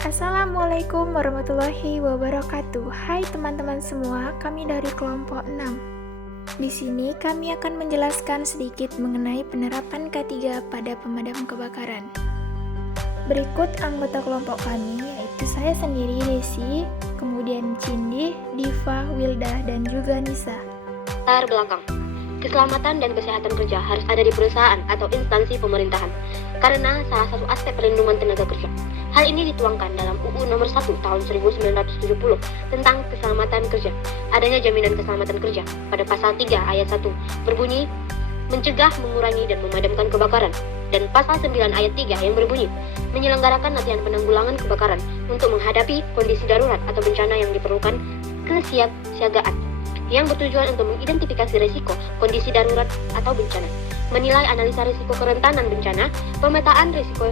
Assalamualaikum warahmatullahi wabarakatuh. Hai teman-teman semua, kami dari kelompok 6. Di sini kami akan menjelaskan sedikit mengenai penerapan K3 pada pemadam kebakaran. Berikut anggota kelompok kami, yaitu saya sendiri Desi, kemudian Cindi, Diva, Wilda, dan juga Nisa. Latar belakang. Keselamatan dan kesehatan kerja harus ada di perusahaan atau instansi pemerintahan karena salah satu aspek perlindungan tenaga kerja. Hal ini dituangkan dalam UU Nomor 1 Tahun 1970 tentang keselamatan kerja. Adanya jaminan keselamatan kerja pada pasal 3 ayat 1 berbunyi mencegah, mengurangi, dan memadamkan kebakaran, dan pasal 9 ayat 3 yang berbunyi menyelenggarakan latihan penanggulangan kebakaran untuk menghadapi kondisi darurat atau bencana yang diperlukan kesiapsiagaan yang bertujuan untuk mengidentifikasi risiko kondisi darurat atau bencana, menilai analisa risiko kerentanan bencana, pemetaan risiko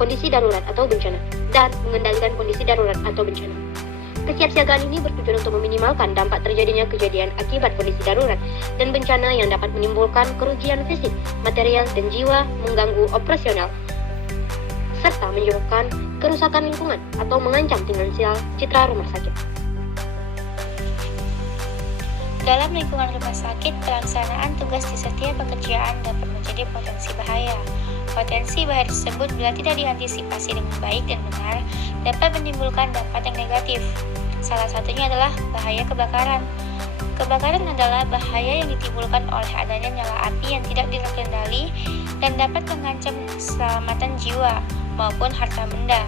kondisi darurat atau bencana, dan mengendalikan kondisi darurat atau bencana. Kesiapsiagaan ini bertujuan untuk meminimalkan dampak terjadinya kejadian akibat kondisi darurat dan bencana yang dapat menimbulkan kerugian fisik, material, dan jiwa, mengganggu operasional, serta menyebabkan kerusakan lingkungan atau mengancam finansial citra rumah sakit. Dalam lingkungan rumah sakit, pelaksanaan tugas di setiap pekerjaan dapat menjadi potensi bahaya. Potensi bahaya tersebut bila tidak diantisipasi dengan baik dan benar, dapat menimbulkan dampak yang negatif. Salah satunya adalah bahaya kebakaran. Kebakaran adalah bahaya yang ditimbulkan oleh adanya nyala api yang tidak terkendali dan dapat mengancam keselamatan jiwa maupun harta benda.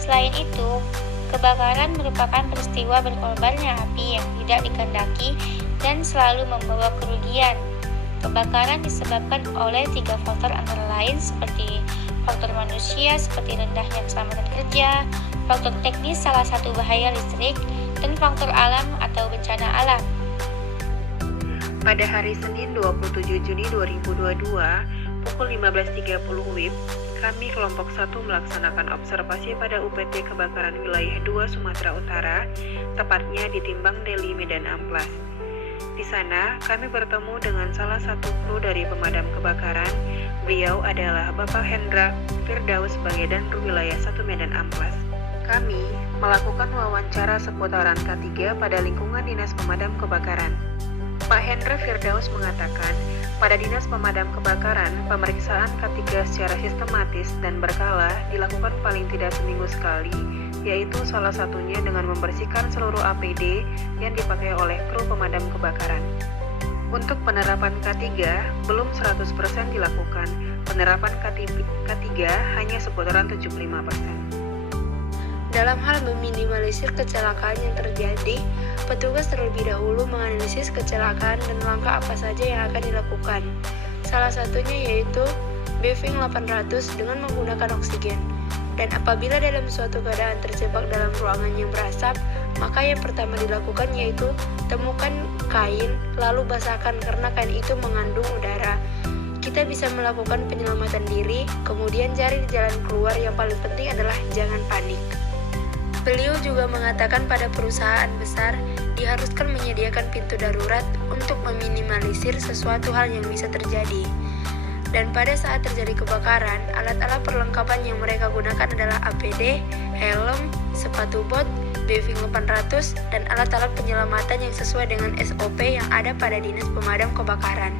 Selain itu, kebakaran merupakan peristiwa berkorbannya api yang tidak dikehendaki dan selalu membawa kerugian. Kebakaran disebabkan oleh 3 faktor antara lain seperti faktor manusia seperti rendahnya keselamatan kerja, faktor teknis salah satu bahaya listrik, dan faktor alam atau bencana alam. Pada hari Senin 27 Juni 2022, pukul 15.30 WIB, kami kelompok 1 melaksanakan observasi pada UPT Kebakaran Wilayah 2 Sumatera Utara, tepatnya di Timbang Deli, Medan Amplas. Di sana, kami bertemu dengan salah satu kru dari pemadam kebakaran. Beliau adalah Bapak Hendra Firdaus sebagai Danru Wilayah 1 Medan Amplas. Kami melakukan wawancara seputaran K3 pada lingkungan Dinas Pemadam Kebakaran. Pak Hendra Firdaus mengatakan, pada Dinas Pemadam Kebakaran, pemeriksaan K3 secara sistematis dan berkala dilakukan paling tidak seminggu sekali, yaitu salah satunya dengan membersihkan seluruh APD yang dipakai oleh kru pemadam kebakaran. Untuk penerapan K3, belum 100% dilakukan. Penerapan K3 hanya seputaran 75%. Dalam hal meminimalisir kecelakaan yang terjadi, petugas terlebih dahulu menganalisis kecelakaan dan langkah apa saja yang akan dilakukan. Salah satunya yaitu Beving 800 dengan menggunakan oksigen. Dan apabila dalam suatu keadaan terjebak dalam ruangan yang berasap, maka yang pertama dilakukan yaitu temukan kain, lalu basahkan karena kain itu mengandung udara. Kita bisa melakukan penyelamatan diri, kemudian cari jalan keluar. Yang paling penting adalah jangan panik. Beliau juga mengatakan pada perusahaan besar diharuskan menyediakan pintu darurat untuk meminimalisir sesuatu hal yang bisa terjadi. Dan pada saat terjadi kebakaran, alat-alat perlengkapan yang mereka gunakan adalah APD, helm, sepatu bot, Beving 800, dan alat-alat penyelamatan yang sesuai dengan SOP yang ada pada Dinas Pemadam Kebakaran.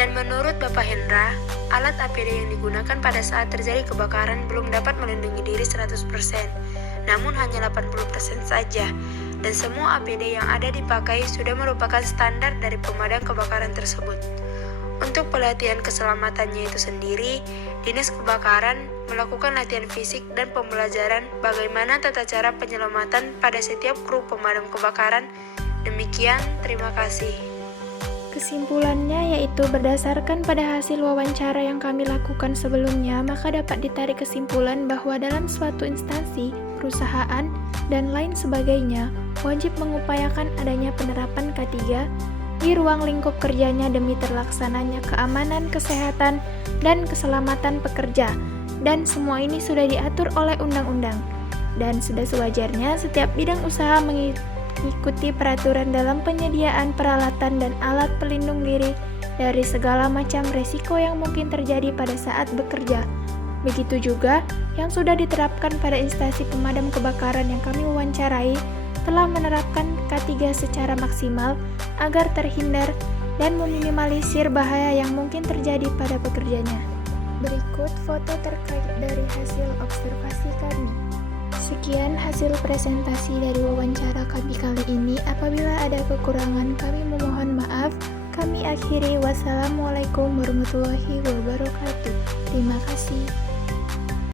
Dan menurut Bapak Hendra, alat APD yang digunakan pada saat terjadi kebakaran belum dapat melindungi diri 100%, namun hanya 80% saja. Dan semua APD yang ada dipakai sudah merupakan standar dari pemadam kebakaran tersebut. Untuk pelatihan keselamatannya itu sendiri, Dinas Kebakaran melakukan latihan fisik dan pembelajaran bagaimana tata cara penyelamatan pada setiap kru pemadam kebakaran. Demikian, terima kasih. Kesimpulannya yaitu berdasarkan pada hasil wawancara yang kami lakukan sebelumnya, maka dapat ditarik kesimpulan bahwa dalam suatu instansi, perusahaan, dan lain sebagainya, wajib mengupayakan adanya penerapan K3 di ruang lingkup kerjanya demi terlaksananya keamanan, kesehatan, dan keselamatan pekerja. Dan semua ini sudah diatur oleh undang-undang. Dan sudah sewajarnya setiap bidang usaha mengikuti peraturan dalam penyediaan peralatan dan alat pelindung diri dari segala macam resiko yang mungkin terjadi pada saat bekerja, Begitu juga yang sudah diterapkan pada instansi pemadam kebakaran yang kami wawancarai telah menerapkan K3 secara maksimal agar terhindar dan meminimalisir bahaya yang mungkin terjadi pada pekerjanya. Berikut foto terkait dari hasil observasi kami. Sekian hasil presentasi dari wawancara kami kali ini. Apabila ada kekurangan, kami memohon maaf. Kami akhiri. Wassalamualaikum warahmatullahi wabarakatuh. Terima kasih.